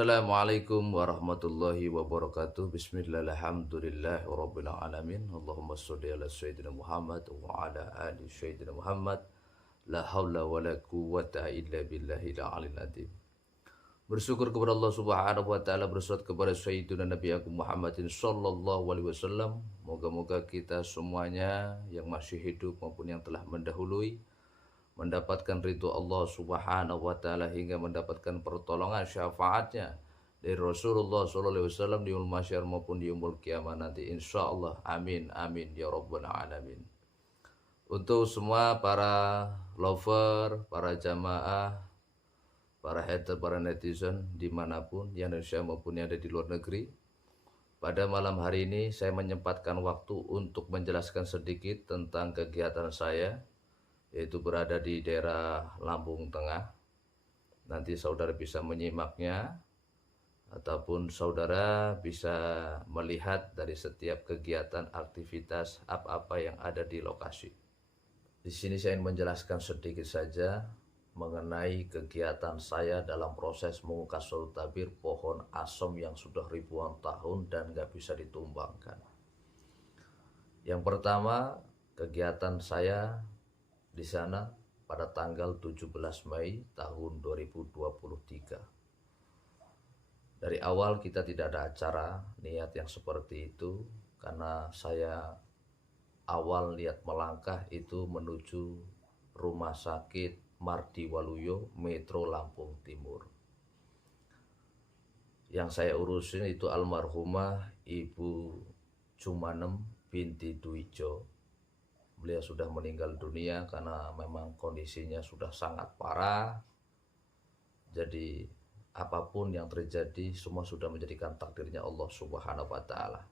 Assalamualaikum warahmatullahi wabarakatuh. Bismillah, alhamdulillah, rabbil alamin. Allahumma sholli ala sayyidina Muhammad wa ala ali sayyidina Muhammad. La haula wa la quwwata illa billahil aliyil azim. Bersyukur kepada Allah Subhanahu wa taala, bersalawat kepada sayyidina Nabi Agung Muhammadin sallallahu alaihi wasallam. Moga-moga kita semuanya yang masih hidup maupun yang telah mendahului mendapatkan ridho Allah Subhanahu wa taala hingga mendapatkan pertolongan syafaatnya dari Rasulullah sallallahu alaihi wasallam di yaumul mahsyar maupun di yaumul kiamat nanti insyaallah. Amin amin ya rabbal alamin. Untuk semua para lover, para jamaah, para hater, para netizen dimanapun yang Indonesia maupun yang ada di luar negeri, pada malam hari ini saya menyempatkan waktu untuk menjelaskan sedikit tentang kegiatan saya, yaitu berada di daerah Lampung Tengah. Nanti saudara bisa menyimaknya ataupun saudara bisa melihat dari setiap kegiatan aktivitas apa-apa yang ada di lokasi. Di sini saya ingin menjelaskan sedikit saja mengenai kegiatan saya dalam proses mengukas suatu tabir pohon asem yang sudah ribuan tahun dan gak bisa ditumbangkan. Yang pertama, kegiatan saya di sana pada tanggal 17 Mei tahun 2023. Dari awal kita tidak ada acara niat yang seperti itu, karena saya awal niat melangkah itu menuju Rumah Sakit Mardi Waluyo Metro Lampung Timur. Yang saya urusin itu almarhumah Ibu Cumanem binti Duijo. Beliau sudah meninggal dunia karena memang kondisinya sudah sangat parah. Jadi apapun yang terjadi semua sudah menjadikan takdirnya Allah Subhanahu wa taala.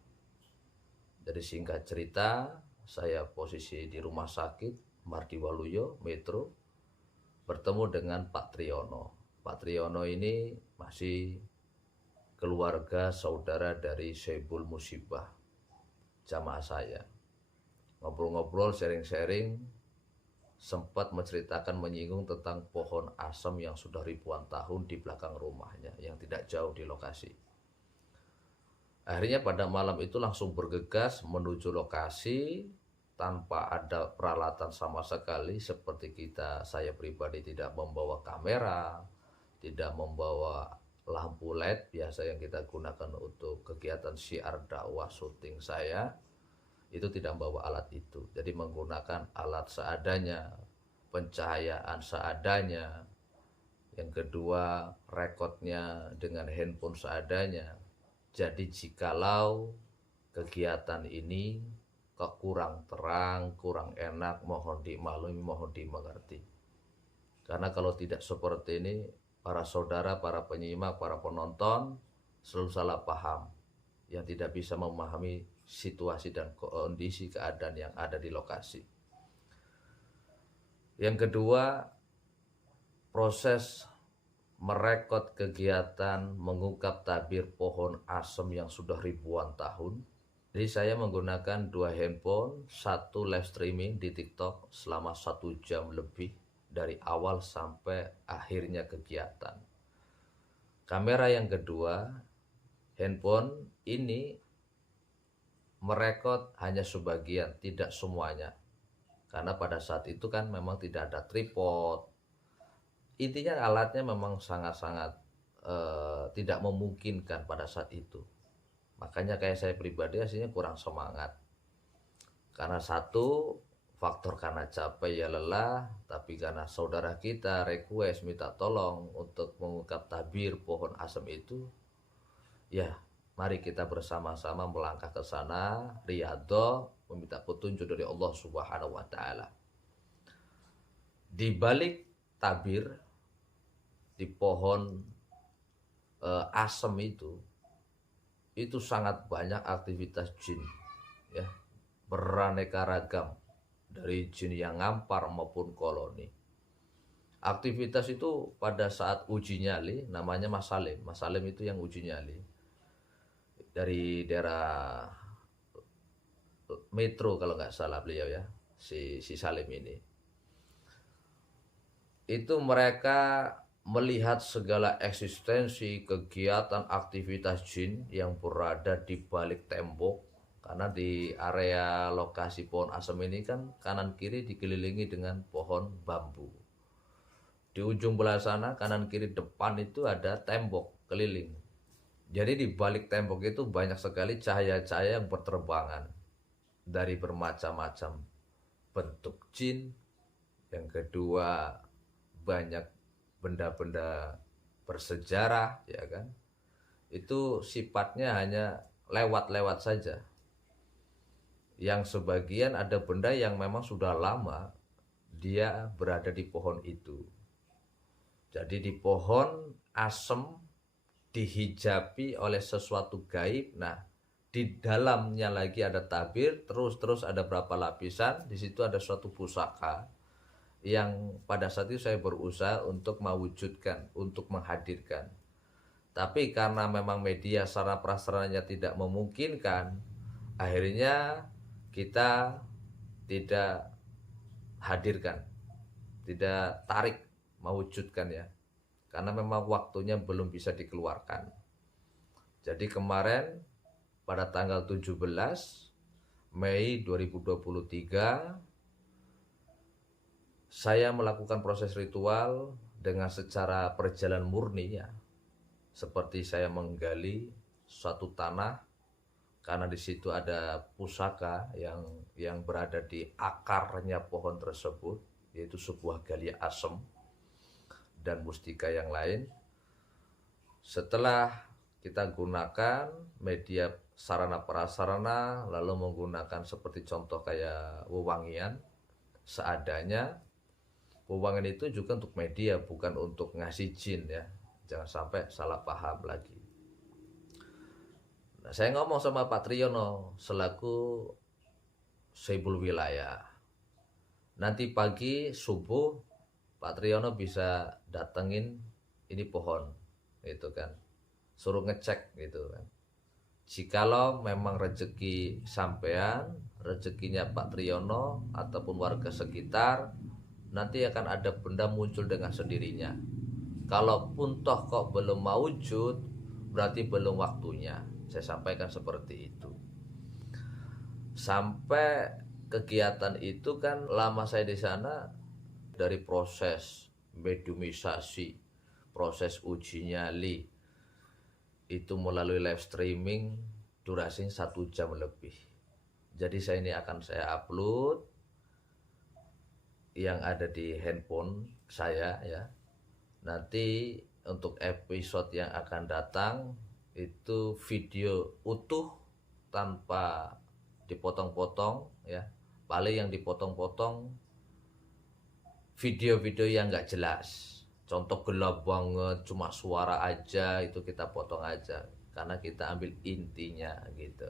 Jadi singkat cerita, saya posisi di Rumah Sakit Mardi Waluyo Metro bertemu dengan Pak Triyono. Pak Triyono ini masih keluarga saudara dari Syaibul Musibah, jamaah saya. Ngobrol-ngobrol, sharing-sharing, sempat menceritakan, menyinggung tentang pohon asem yang sudah ribuan tahun di belakang rumahnya yang tidak jauh di lokasi. Akhirnya pada malam itu langsung bergegas menuju lokasi tanpa ada peralatan sama sekali. Seperti saya pribadi tidak membawa kamera, tidak membawa lampu LED biasa yang kita gunakan untuk kegiatan syiar dakwah syuting saya. Itu tidak membawa alat itu, jadi menggunakan alat seadanya, pencahayaan seadanya. Yang kedua, rekodnya dengan handphone seadanya. Jadi jikalau kegiatan ini kurang terang, kurang enak, mohon dimaklumi, mohon dimengerti. Karena kalau tidak seperti ini, para saudara, para penyimak, para penonton selalu salah paham, yang tidak bisa memahami situasi dan kondisi keadaan yang ada di lokasi. Yang kedua, proses merekod kegiatan mengungkap tabir pohon asem yang sudah ribuan tahun. Jadi saya menggunakan 2 handphone, 1 live streaming di TikTok selama 1 jam lebih dari awal sampai akhirnya kegiatan. Kamera yang kedua, handphone ini merekod hanya sebagian, tidak semuanya. Karena pada saat itu kan memang tidak ada tripod. Intinya alatnya memang sangat-sangat tidak memungkinkan pada saat itu. Makanya kayak saya pribadi aslinya kurang semangat. Karena satu, faktor karena capek ya lelah, tapi karena saudara kita request minta tolong untuk mengungkap tabir pohon asem itu, ya mari kita bersama-sama melangkah ke sana, riyadhah, meminta petunjuk dari Allah Subhanahu wa taala. Di balik tabir di pohon asem itu sangat banyak aktivitas jin, ya, beraneka ragam, dari jin yang ngampar maupun koloni. Aktivitas itu pada saat uji nyali, namanya Mas Salim. Mas Salim itu yang uji nyali dari daerah Metro kalau nggak salah beliau, ya, si Salim ini. Itu mereka melihat segala eksistensi, kegiatan, aktivitas jin yang berada di balik tembok. Karena di area lokasi pohon asem ini kan kanan kiri dikelilingi dengan pohon bambu. Di ujung belah sana, kanan kiri depan itu ada tembok keliling. Jadi di balik tembok itu banyak sekali cahaya-cahaya yang berterbangan dari bermacam-macam bentuk jin. Yang kedua, banyak benda-benda bersejarah, ya kan? Itu sifatnya hanya lewat-lewat saja. Yang sebagian ada benda yang memang sudah lama dia berada di pohon itu. Jadi di pohon asem dihijabi oleh sesuatu gaib. Nah, di dalamnya lagi ada tabir, terus ada berapa lapisan. Di situ ada suatu pusaka yang pada saat itu saya berusaha untuk mewujudkan, untuk menghadirkan. Tapi karena memang media sarana prasarananya tidak memungkinkan, akhirnya kita tidak hadirkan, tidak tarik mewujudkan ya. Karena memang waktunya belum bisa dikeluarkan. Jadi kemarin pada tanggal 17 Mei 2023 saya melakukan proses ritual dengan secara perjalanan murni ya. Seperti saya menggali suatu tanah karena di situ ada pusaka yang berada di akarnya pohon tersebut, yaitu sebuah galia asem dan mustika yang lain. Setelah kita gunakan media sarana prasarana, lalu menggunakan seperti contoh kayak wewangian seadanya. Wewangian itu juga untuk media, bukan untuk ngasih jin ya. Jangan sampai salah paham lagi. Nah, saya ngomong sama Pak Triyono selaku Saibul Wilayah. Nanti pagi subuh Pak Triyono bisa datengin ini pohon, gitu kan. Suruh ngecek gitu kan. Jikalau memang rezeki sampean, rezekinya Pak Triyono ataupun warga sekitar, nanti akan ada benda muncul dengan sendirinya. Kalaupun toh kok belum mewujud, berarti belum waktunya. Saya sampaikan seperti itu. Sampai kegiatan itu kan lama saya di sana, dari proses mediumisasi, proses uji nyali, itu melalui live streaming durasinya 1 jam lebih. Jadi saya upload yang ada di handphone saya ya. Nanti untuk episode yang akan datang itu video utuh tanpa dipotong-potong ya. Paling yang dipotong-potong video-video yang nggak jelas. Contoh gelap banget, cuma suara aja, itu kita potong aja. Karena kita ambil intinya gitu.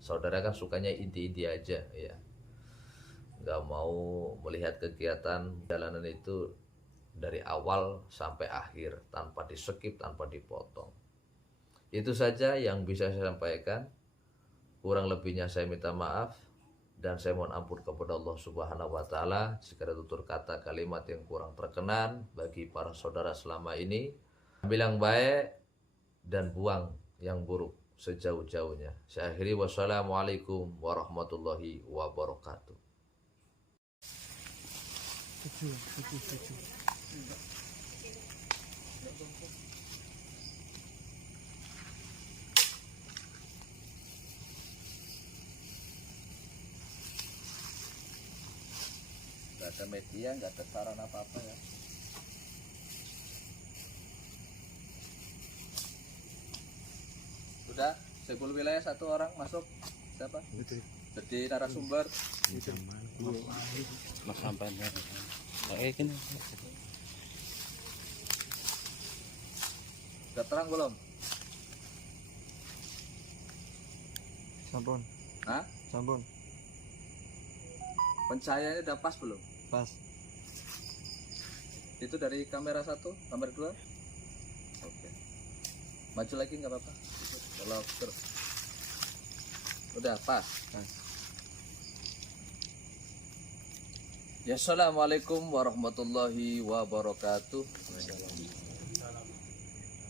Saudara kan sukanya inti-inti aja ya. Nggak mau melihat kegiatan jalanan itu dari awal sampai akhir tanpa di-skip, tanpa dipotong. Itu saja yang bisa saya sampaikan. Kurang lebihnya saya minta maaf dan saya mohon ampun kepada Allah Subhanahu wa taala jika ada tutur kata kalimat yang kurang berkenan bagi para saudara selama ini. Ambil yang baik dan buang yang buruk sejauh-jauhnya. Saya akhiri, wassalamualaikum warahmatullahi wabarakatuh. Setuju. Gak ada media, gak ada saran apa-apa ya. Sudah, Saibul Wilayah 1 orang masuk. Siapa? Jadi narasumber. Mas sampai ini. Udah terang belum? Sampun. Hah? Sampun. Pencahayaannya udah pas belum? Pas. Itu dari kamera 1, kamera 2. Oke. Maju lagi nggak apa-apa. Kalau udah pas. Ya, assalamualaikum warahmatullahi wabarakatuh.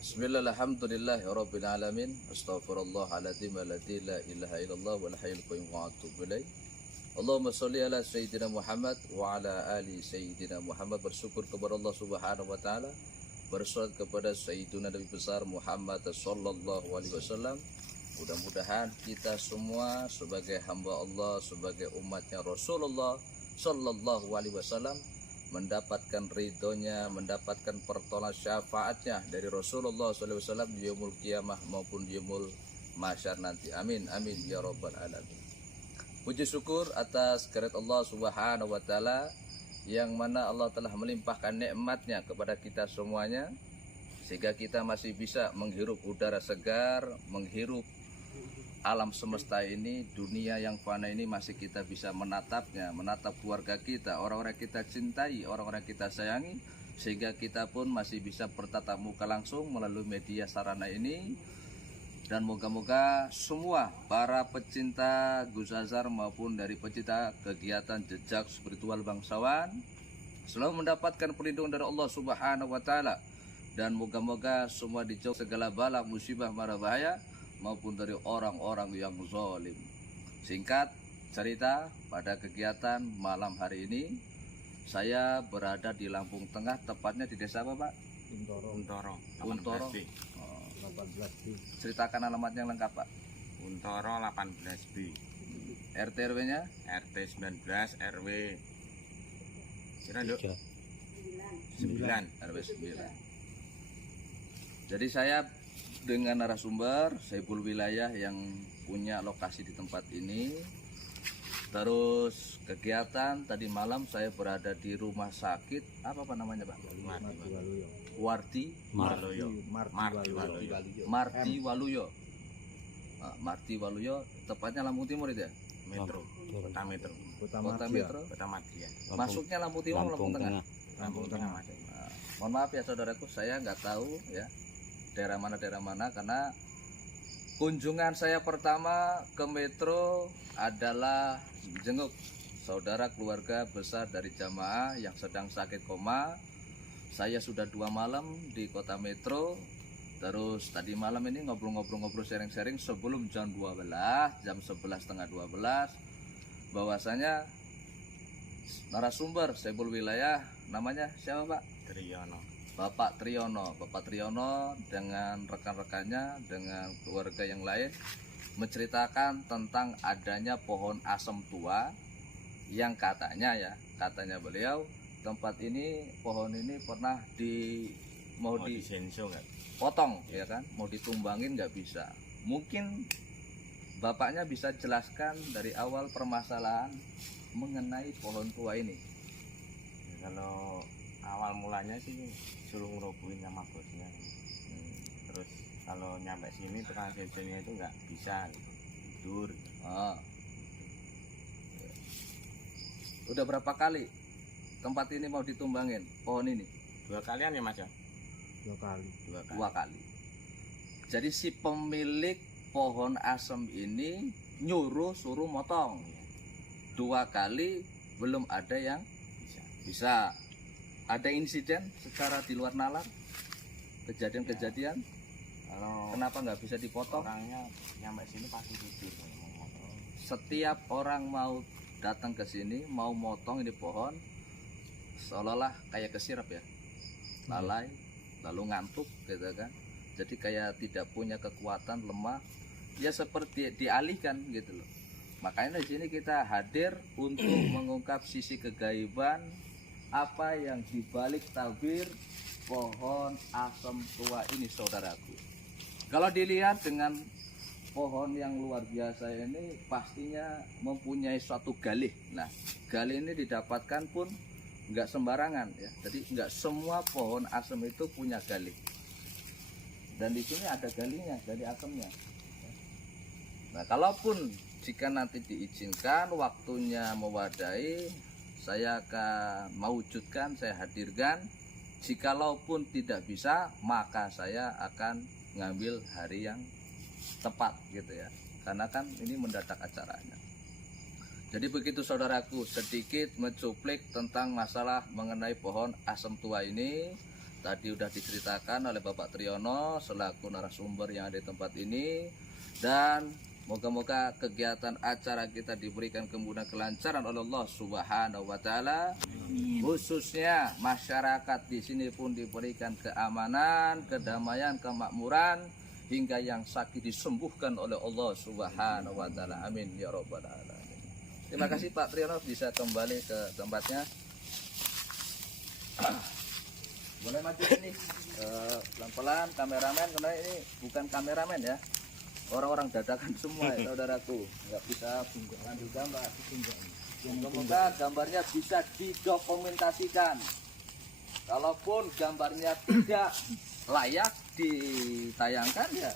Bismillah, alhamdulillahi rabbil alamin. Astaghfirullahaladzim alladzi la ilaha illallah wal hayyul qayyum wa atubu ilaih. Allahumma sholli ala sayyidina Muhammad wa ala ali sayyidina Muhammad. Bersyukur kepada Allah Subhanahu wa taala, bersolat kepada Sayyiduna Nabi besar Muhammad sallallahu alaihi wasallam. Mudah-mudahan kita semua sebagai hamba Allah, sebagai umatnya Rasulullah sallallahu alaihi wasallam mendapatkan ridhonya, mendapatkan pertolongan syafaatnya dari Rasulullah sallallahu alaihi wasallam di yaumul qiyamah maupun di yaumul mahsyar nanti. Amin amin ya rabbal alamin. Puji syukur atas kehadirat Allah Subhanahu wa taala yang mana Allah telah melimpahkan nikmatnya kepada kita semuanya sehingga kita masih bisa menghirup udara segar, menghirup alam semesta ini, dunia yang fana ini masih kita bisa menatapnya, menatap keluarga kita, orang-orang kita cintai, orang-orang kita sayangi, sehingga kita pun masih bisa bertatap muka langsung melalui media sarana ini. Dan moga-moga semua para pecinta Gus Azhar maupun dari pecinta kegiatan jejak spiritual bangsawan selalu mendapatkan perlindungan dari Allah Subhanahu wa taala, dan moga-moga semua dijauh segala bala, musibah, mara bahaya maupun dari orang-orang yang zalim. Singkat cerita, pada kegiatan malam hari ini saya berada di Lampung Tengah, tepatnya di desa apa, Pak? Untoro. Untoro. 18B. Ceritakan alamatnya lengkap, Pak. Untoro 18B. RT RW-nya RT 19 RW. Kira Nduk? 9. RW 9. Jadi saya dengan narasumber Saiful Wilayah yang punya lokasi di tempat ini. Terus kegiatan tadi malam saya berada di rumah sakit apa namanya, Pak? Warti Waluyo. Marti Waluyo. Marti Waluyo, tepatnya Lampung Timur itu ya? Metro. Kota Metro. Kota Metro. Kota Madya. Masuknya Lampung Timur, Lampung Tengah. Lampung Tengah masuk. Mohon maaf ya saudaraku, saya nggak tahu ya daerah mana karena kunjungan saya pertama ke Metro adalah jenguk saudara keluarga besar dari jamaah yang sedang sakit koma. Saya sudah 2 malam di kota Metro. Terus tadi malam ini ngobrol-ngobrol sharing-sharing sebelum jam 12, jam 11.30 12, bahwasanya narasumber Saiful Wilayah namanya siapa, Pak? Triyono. Bapak Triyono dengan rekan-rekannya, dengan keluarga yang lain menceritakan tentang adanya pohon asem tua yang katanya beliau tempat ini, pohon ini pernah mau disenso nggak? dipotong ya kan, mau ditumbangin nggak bisa. Mungkin bapaknya bisa jelaskan dari awal permasalahan mengenai pohon tua ini. Ya, kalau awal mulanya sih suruh ngerobohin sama bosnya. Terus kalau nyampe sini tukang sensonya itu nggak bisa gitu. Tidur. Udah berapa kali tempat ini mau ditumbangin pohon ini? 2 kalian ya Mas ya? 2 kali. 2 kali. 2 kali. Jadi si pemilik pohon asem ini suruh motong 2 kali, belum ada yang bisa. Ada insiden secara di luar nalar, kejadian-kejadian Kalau kenapa nggak bisa dipotong? orangnya nyampe sini pasti tidur. Setiap orang mau datang ke sini mau motong ini pohon seolah-olah kayak kesirap ya, lalai lalu ngantuk gitu kan, jadi kayak tidak punya kekuatan, lemah ya, seperti dialihkan gitu loh. Makanya di sini kita hadir untuk mengungkap sisi kegaiban apa yang dibalik tabir pohon asem tua ini, saudaraku. Kalau dilihat dengan pohon yang luar biasa ini pastinya mempunyai suatu galih. Nah, galih ini didapatkan pun nggak sembarangan ya. Jadi nggak semua pohon asem itu punya galih. Dan di sini ada galihnya, galih asemnya. Nah, kalaupun jika nanti diizinkan waktunya mewadai, saya akan mewujudkan, saya hadirkan. Jikalaupun tidak bisa, maka saya akan ngambil hari yang tepat gitu ya, karena kan ini mendadak acaranya. Jadi begitu saudaraku, sedikit mencuplik tentang masalah mengenai pohon asem tua ini. tadi udah diceritakan oleh Bapak Triyono selaku narasumber yang ada di tempat ini, dan moga-moga kegiatan acara kita diberikan kemudahan kelancaran oleh Allah Subhanahu wa taala. Khususnya masyarakat di sini pun diberikan keamanan, kedamaian, kemakmuran, hingga yang sakit disembuhkan oleh Allah Subhanahu wa taala. Amin ya rabbal alamin. Terima kasih Pak Triyono, bisa kembali ke tempatnya. Boleh maju ini pelan-pelan kameramen, karena ini bukan kameramen ya, orang-orang dadakan semua ya saudaraku, nggak bisa ambil gambar. Semoga gambarnya bisa didokumentasikan. Kalaupun gambarnya tidak layak ditayangkan ya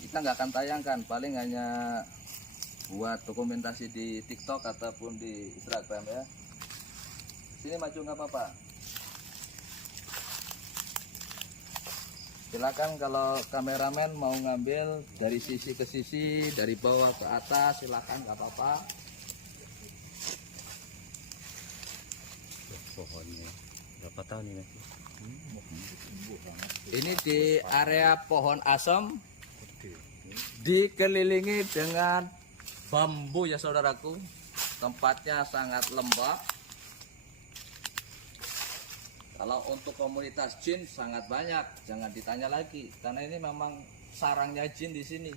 kita nggak akan tayangkan, paling hanya buat dokumentasi di TikTok ataupun di Instagram ya. Sini maju nggak apa-apa. Silakan kalau kameramen mau ngambil dari sisi ke sisi, dari bawah ke atas, silakan, nggak apa-apa. Pohonnya berapa tahun ini? Ini di area pohon asem, dikelilingi dengan bambu ya saudaraku. Tempatnya sangat lembab. Kalau untuk komunitas jin sangat banyak, jangan ditanya lagi, karena ini memang sarangnya jin di sini.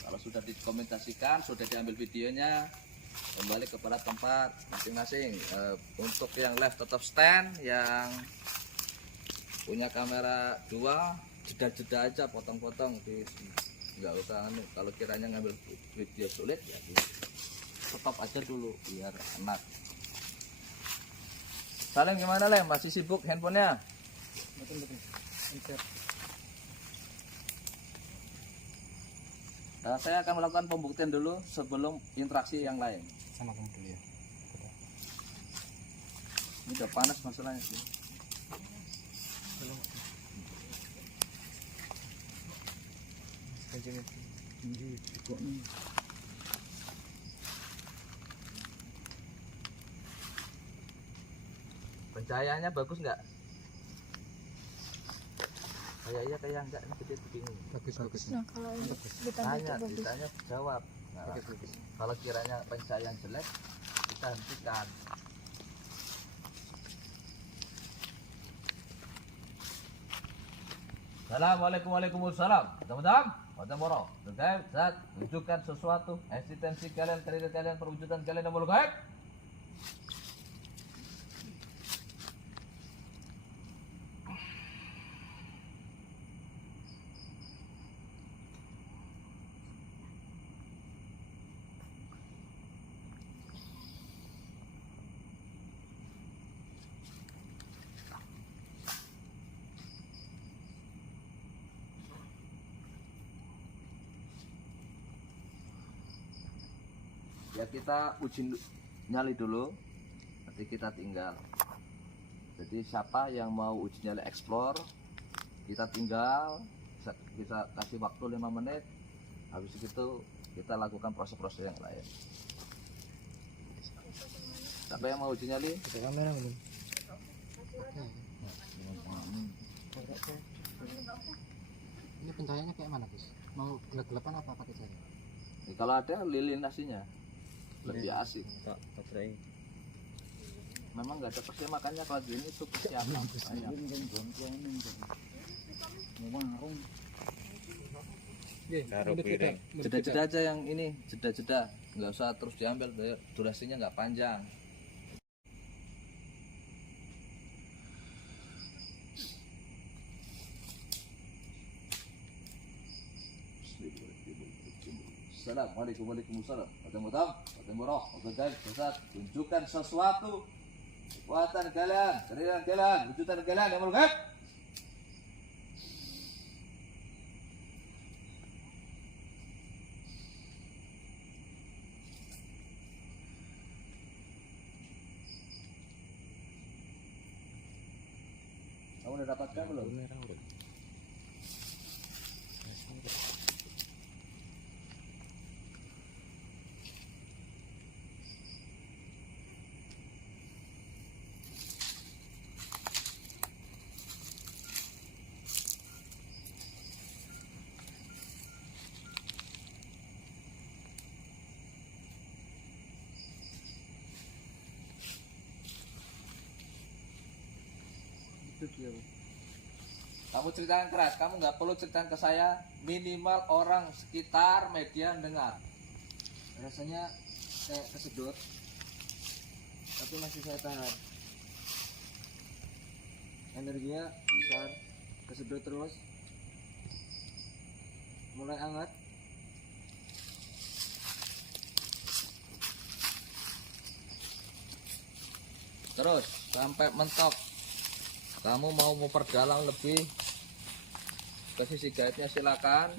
Kalau sudah dikomentasikan, sudah diambil videonya, kembali kepada tempat masing-masing. Untuk yang live tetap stand, yang punya kamera 2 jeda-jeda aja, potong-potong, nggak usah kalau kiranya ngambil video sulit ya stop aja dulu biar enak. Salim gimana Lem, masih sibuk handphonenya? Nah, saya akan melakukan pembuktian dulu sebelum interaksi yang lain. Sama kamu dulu ya. Ini udah panas masalahnya sih. Pencahayaannya bagus nggak? Kayak iya kayak enggak, ini gede begini. Bagus. Nah, kalau Tanya, bagus. ditanya jawab. Nah, kalau kiranya pencahayaan jelek, kita hentikan. Assalamualaikum waalaikumsalam. Teman-teman, Watamoro, terkait saat tunjukkan sesuatu, eksistensi kalian, kalian, perwujudan kalian yang makhluk gaib. Ya kita uji nyali dulu, nanti kita tinggal. Jadi siapa yang mau uji nyali explore, kita tinggal, bisa kasih waktu 5 menit, habis itu kita lakukan proses-proses yang lain. Siapa yang mau uji nyali? Pakai kamera belum? Ini pencahayaannya kayak mana, Gus? Mau gelap-gelapan apa pakai cahaya? Nih, kalau ada lilin nasinya lebih asik. Tak try. Memang nggak ada persiapan, makanya kalau gini tuh persiapan. Jeda-jeda aja yang ini, jeda-jeda, nggak usah terus diambil, durasinya nggak panjang. Assalamualaikum warahmatullahi wabarakatuh. Tunjukkan sesuatu, kekuatan kalian, kalian, wujudan kalian yang makhluk gaib. Kamu udah dapatkan belum? Itu dia, Bang. Kamu ceritakan keras, kamu nggak perlu ceritakan ke saya, minimal orang sekitar media dengar. Rasanya kayak kesedot, tapi masih saya tahan. Energinya besar, kesedot terus, mulai hangat. Terus sampai mentok. Kamu mau memperdalam lebih ke sisi gaibnya silakan.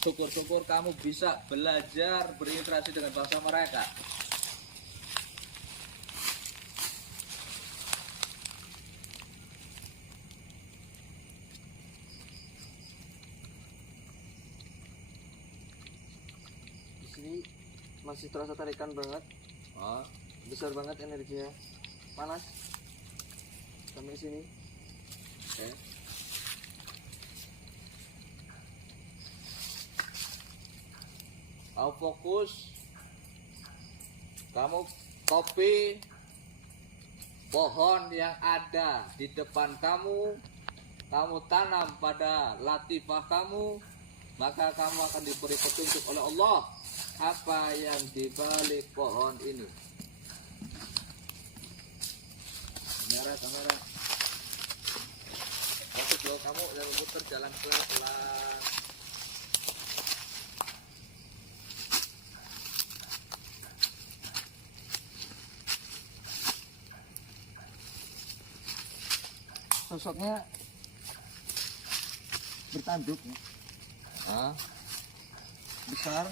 Syukur-syukur kamu bisa belajar berinteraksi dengan bangsa mereka. Di sini masih terasa tarikan banget, Oh, besar banget energinya, panas sampai sini. oke. Kamu fokus. Kamu copy pohon yang ada di depan kamu. Kamu tanam pada latifah kamu, maka kamu akan diberi petunjuk oleh Allah apa yang dibalik pohon ini. Kamera. Fokus loh, kamu jangan putar, jalan pelan-pelan. Sosoknya bertanduk, Hah? besar,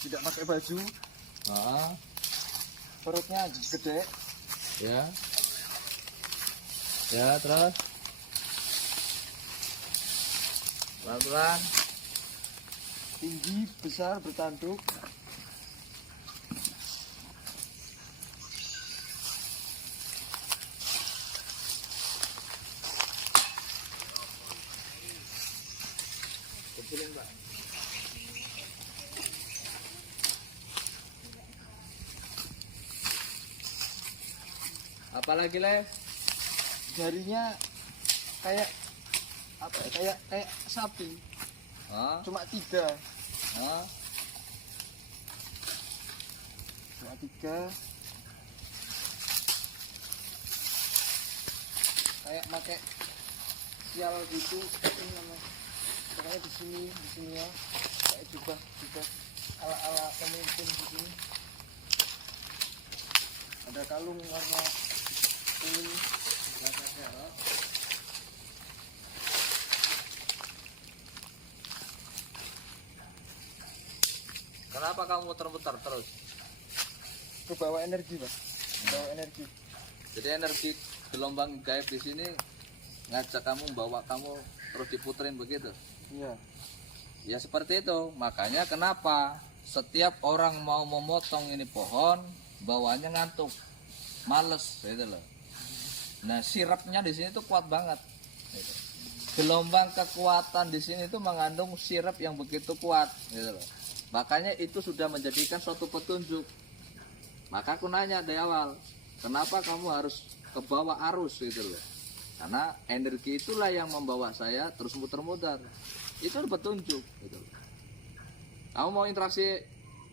tidak pakai baju, Hah? perutnya gede, Ya. Ya, terus. Pelan-pelan. tinggi, besar, bertanduk. Kecilin, Pak. Apalagi, Le? Jarinya kayak apa ya, kayak sapi, Hah? cuma 3, Hah? kayak pakai sial gitu. Ini namanya, pokoknya di sini ya, kayak jubah ala pemimpin di sini. Ada kalung warna kuning. Kenapa kamu muter-muter terus? Kebawa energi, Pak. Bawa energi. Jadi energi gelombang gaib di sini ngajak kamu, bawa kamu terus diputerin begitu. Iya. Ya seperti itu. Makanya kenapa setiap orang mau memotong ini pohon, bawahnya ngantuk, males, gitu loh. Nah sirapnya di sini tuh kuat banget. Gitu. Gelombang kekuatan di sini tuh mengandung sirap yang begitu kuat, gitu loh. Makanya itu sudah menjadikan suatu petunjuk. Maka aku nanya dari awal, kenapa kamu harus ke bawah arus, gitu loh. Karena energi itulah yang membawa saya terus muter-muter. Itu petunjuk, gitu loh. Kamu mau interaksi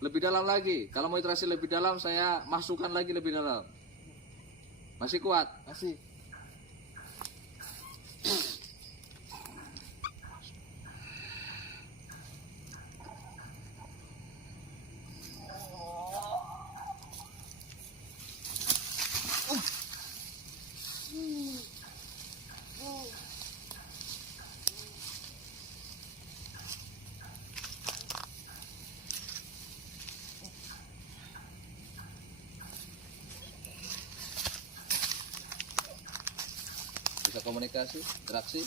lebih dalam lagi? Kalau mau interaksi lebih dalam, saya masukkan lagi lebih dalam. Masih kuat? Masih. Bisa komunikasi, interaksi.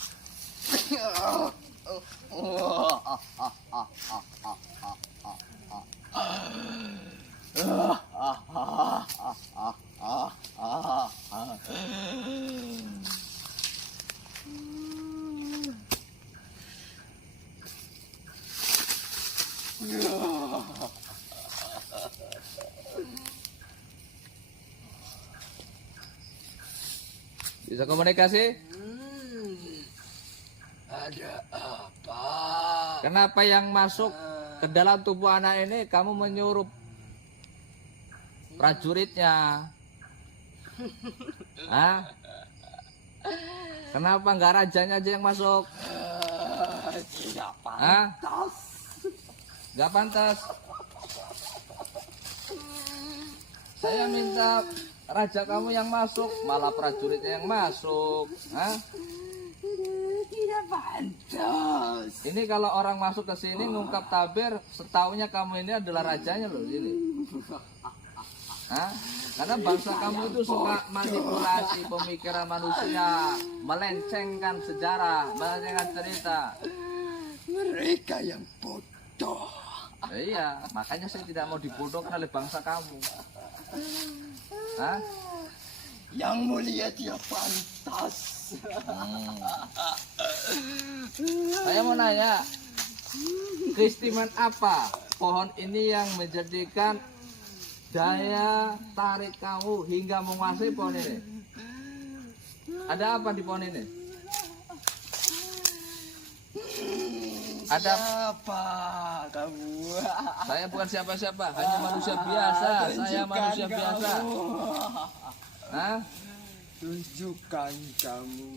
Bisa komunikasi? Ada apa? Kenapa yang masuk ke dalam tubuh anak ini kamu menyuruh prajuritnya? Hah? Kenapa nggak rajanya aja yang masuk? Tidak Hah? pantas. Nggak pantas. Saya minta raja kamu yang masuk, malah prajuritnya yang masuk. Hah? Tidak pantas. Ini kalau orang masuk ke sini ngungkap tabir, setaunya kamu ini adalah rajanya loh ini. Hah? Karena bangsa kamu itu suka manipulasi pemikiran manusia, melencengkan sejarah, melencengkan cerita. Mereka yang bodoh. Iya, makanya saya tidak mau dibodohkan oleh bangsa kamu. Hah? Yang mulia dia pantas. Saya mau nanya, keistimewaan apa pohon ini yang menjadikan daya tarik kamu hingga menguasai pohon ini? Ada apa di pohon ini? Ada Apa kamu? Saya bukan siapa-siapa, hanya manusia biasa. Saya manusia biasa. Hah? Tunjukkan kamu.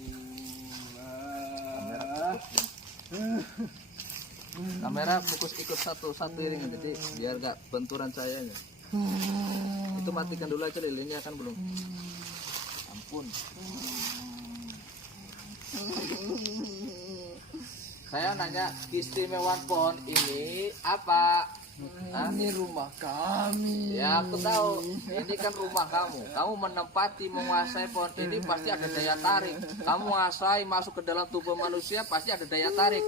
Kamera fokus ikut satu iring jadi biar gak benturan cahayanya. Itu matikan dulu aja lilinnya kan belum. Ampun. Saya nanya, keistimewaan pohon ini apa? Hah? Ini rumah kami. Ya aku tahu, ini kan rumah kamu. Kamu menempati, menguasai pohon ini pasti ada daya tarik. Kamu menguasai masuk ke dalam tubuh manusia pasti ada daya tarik.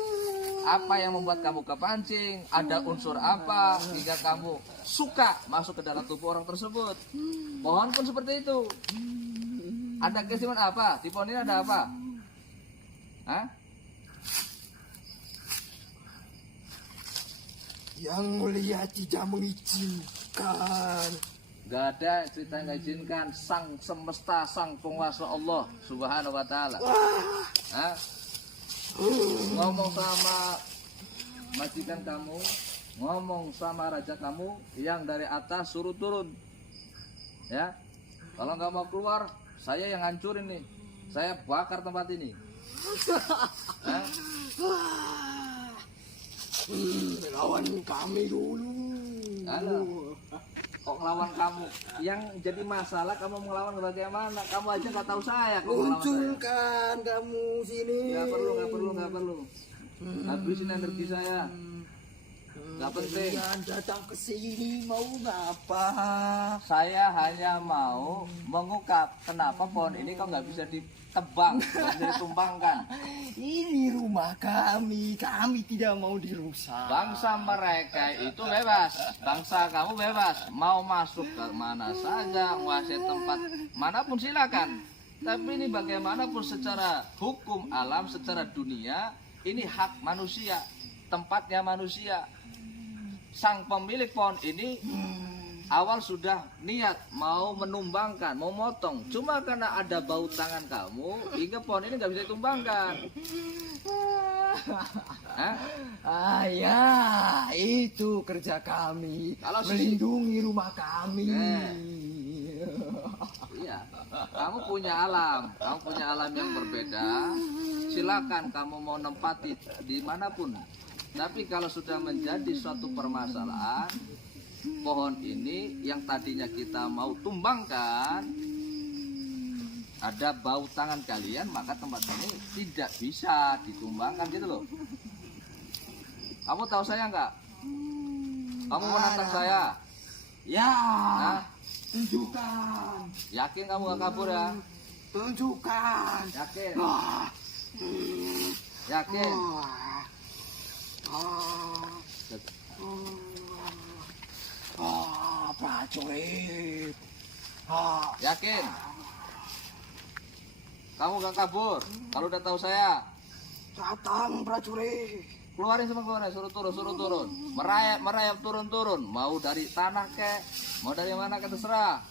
Apa yang membuat kamu kepancing? Ada unsur apa hingga kamu suka masuk ke dalam tubuh orang tersebut? Pohon pun seperti itu. Ada keistimewaan apa? Di pohon ini ada apa? Hah? Yang mulia tidak mengizinkan. Gak ada cerita yang gak izinkan. Sang semesta, sang penguasa Allah Subhanahu wa ta'ala. Hah? Ngomong sama majikan kamu, ngomong sama raja kamu yang dari atas suruh turun. Ya. Kalau nggak mau keluar, saya yang hancurin nih. Saya bakar tempat ini. Hah? Lawan kami dulu. Halo. Kok ngelawan kamu? Yang jadi masalah kamu melawan bagaimana? Kamu aja nggak tahu saya. Kamu ngelawan saya. Munculkan kamu sini. Nggak perlu. Habisin energi saya. Nggak penting. Kalian datang ke sini mau ngapa? Saya hanya mau mengungkap kenapa pohon ini kok nggak bisa ditebang, nggak bisa ditumbangkan. Ini rumah kami tidak mau dirusak. Bangsa mereka itu bebas, bangsa kamu bebas, mau masuk ke mana saja, menguasai tempat manapun silakan. Tapi ini bagaimanapun secara hukum alam, secara dunia, ini hak manusia, tempatnya manusia. Sang pemilik pohon ini awal sudah niat mau menumbangkan, mau motong. Cuma karena ada bau tangan kamu, hingga pohon ini nggak bisa ditumbangkan. Hah? Ya, itu kerja kami. Kalau melindungi rumah kami. Iya, kamu punya alam yang berbeda. Silakan kamu mau nempati dimanapun. Tapi kalau sudah menjadi suatu permasalahan, pohon ini yang tadinya kita mau tumbangkan, ada bau tangan kalian, maka tempat ini tidak bisa ditumbangkan gitu loh. Kamu tahu saya nggak? Kamu menantang saya? Ya, Hah? tunjukkan. Yakin kamu gak kabur ya? Tunjukkan. Yakin? Ah, Yakin? Prajurit. Yakin? Kamu gak kabur? Kalau udah tahu saya, Datang prajurit. keluarin semua, keluarin, suruh turun. Merayap turun. Mau dari tanah kek, mau dari mana ke terserah.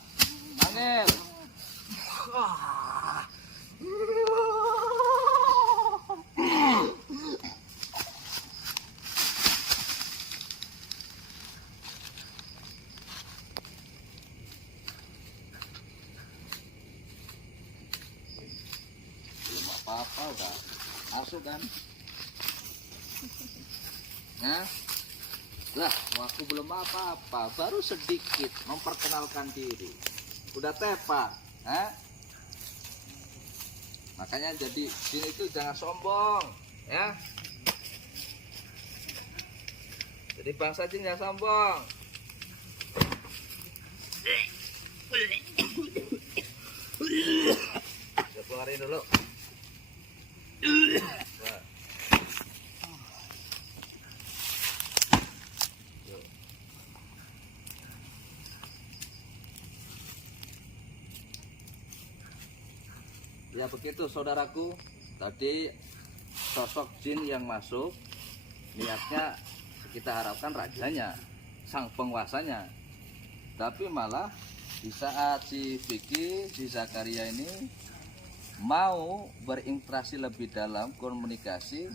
Panggil. Belum apa-apa udah masuk kan? Nah, lah, waktu belum apa-apa, baru sedikit memperkenalkan diri, udah tepa, makanya jadi sini itu jangan sombong, ya. Jadi bangsa jin jangan sombong. Saya keluarin dulu. Wah. Ya begitu saudaraku, tadi sosok jin yang masuk, niatnya kita harapkan rajanya, sang penguasanya. Tapi malah di saat si Vicky, si Zakaria ini mau berinteraksi lebih dalam komunikasi,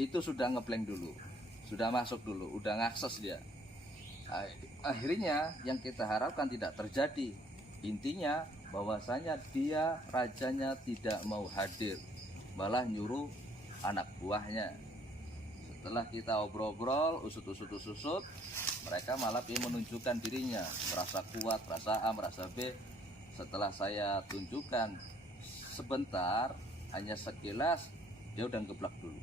itu sudah ngeblank dulu, sudah masuk dulu, udah ngakses dia. Akhirnya yang kita harapkan tidak terjadi. Intinya bahwasanya dia rajanya tidak mau hadir, malah nyuruh anak buahnya. Setelah kita obrol-obrol, usut, mereka malah ingin menunjukkan dirinya, merasa kuat, merasa A, merasa B. Setelah saya tunjukkan sebentar, hanya sekilas, dia udah ngeblak dulu.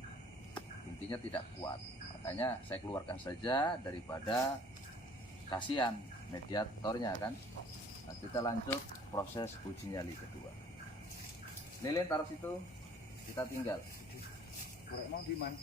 Intinya tidak kuat, makanya saya keluarkan saja daripada kasihan mediatornya kan. Nah, kita lanjut proses uji nyali kedua. Lilin taruh situ, kita tinggal. Karek mau di man.